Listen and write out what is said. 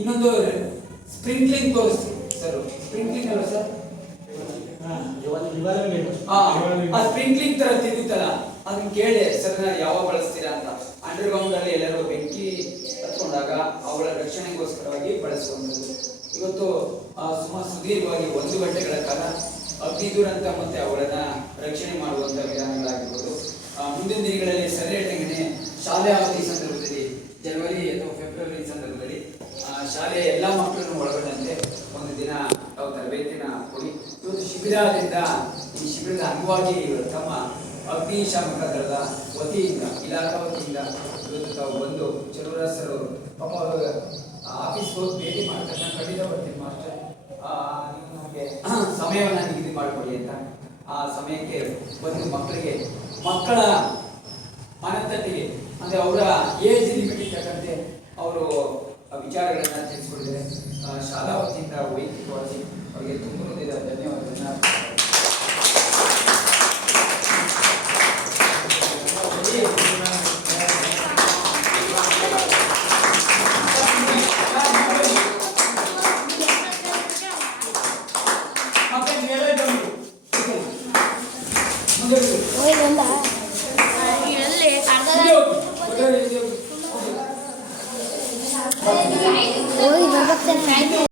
ಇನ್ನೊಂದು ಸ್ಪ್ರಿಂಕ್ಲಿಂಗ್ ತೋರಿಸ್ತೀವಿ sir sprinkling ಅಲ್ಲ ಸರ್? ಆ ಆ ಸ್ಪ್ರಿಂಕ್ಲಿಂಗ್ ತರ ತಿಂದಿತ್ತಲ್ಲ ಅದನ್ನ ಕೇಳಿ ಸರ್ ನಾನು ಯಾವಾಗ ಬಳಸ್ತೀರಾ ಅಂತ. ಅಂಡರ್ ಗ್ರೌಂಡ್ ಅಲ್ಲಿ ಎಲ್ಲರೂ ಬೆಂಕಿ ಹತ್ಕೊಂಡಾಗ ಅವಳ ರಕ್ಷಣೆಗೋಸ್ಕರವಾಗಿ ಬಳಸುವಂಥದ್ದು ಇವತ್ತು ಸುಮಾರು ಸುದೀರ್ಘವಾಗಿ ಒಂದು ಗಂಟೆಗಳ ಕಾಲ ಅಗ್ನಿ ದುರಂತ ಮತ್ತೆ ಅವಳನ್ನ ರಕ್ಷಣೆ ಮಾಡುವಂತ ವಿಧಾನಗಳಾಗಿರ್ಬೋದು. ಮುಂದಿನ ದಿನಗಳಲ್ಲಿ ಸರಿಯಾಗಿ ಶಾಲೆ ಅವಧಿ ಸಂದರ್ಭದಲ್ಲಿ ಶಾಲೆಯ ಎಲ್ಲ ಮಕ್ಕಳನ್ನು ಒಳಗೊಂಡಂತೆ ಒಂದು ದಿನ ತಾವು ತರಬೇತಿನ ಕೊಡಿ. ಇವತ್ತು ಶಿಬಿರದಿಂದ, ಈ ಶಿಬಿರದ ಅಂಗವಾಗಿ ತಮ್ಮ ಅಗ್ನಿಶಾಮಕ ದಳದ ವತಿಯಿಂದ, ಇಲಾಖಾ ವತಿಯಿಂದ ಇವತ್ತು ತಾವು ಬಂದು ಚಲುವರಾಸರು ತಮ್ಮ ಆಫೀಸ್ಗೆ ಹೋಗಿ ಭೇಟಿ ಮಾಡಿದ ಖಂಡಿತ ಬರ್ತೀನಿ ಮಾಸ್ಟರ್. ನೀವು ನಮಗೆ ಸಮಯವನ್ನು ನಿಗದಿ ಮಾಡಿಕೊಡಿ ಅಂತ. ಆ ಸಮಯಕ್ಕೆ ಬಂದು ಮಕ್ಕಳಿಗೆ, ಮಕ್ಕಳ ಮನತಟ್ಟಿಗೆ, ಅಂದರೆ ಅವರ ಏಜ್ ಲಿಮಿಟ್ ತಕ್ಕಂತೆ ಅವರು ವಿಚಾರಗಳನ್ನ ತಿಳಿಸ್ಕೊಡಿದ್ದಾರೆ ಆ, ಶಾಲಾ ವತಿಯಿಂದ ವೈಯಕ್ತಿಕವಾಗಿ ಅವರಿಗೆ ತುಂಬ ಧನ್ಯವಾದಗಳನ್ನ ಹೋಗಿ, ಮುಂದೆ ಹೋಗಿ. ಹೋಗಿ ಬರ್ಬರ್ತೇನೆ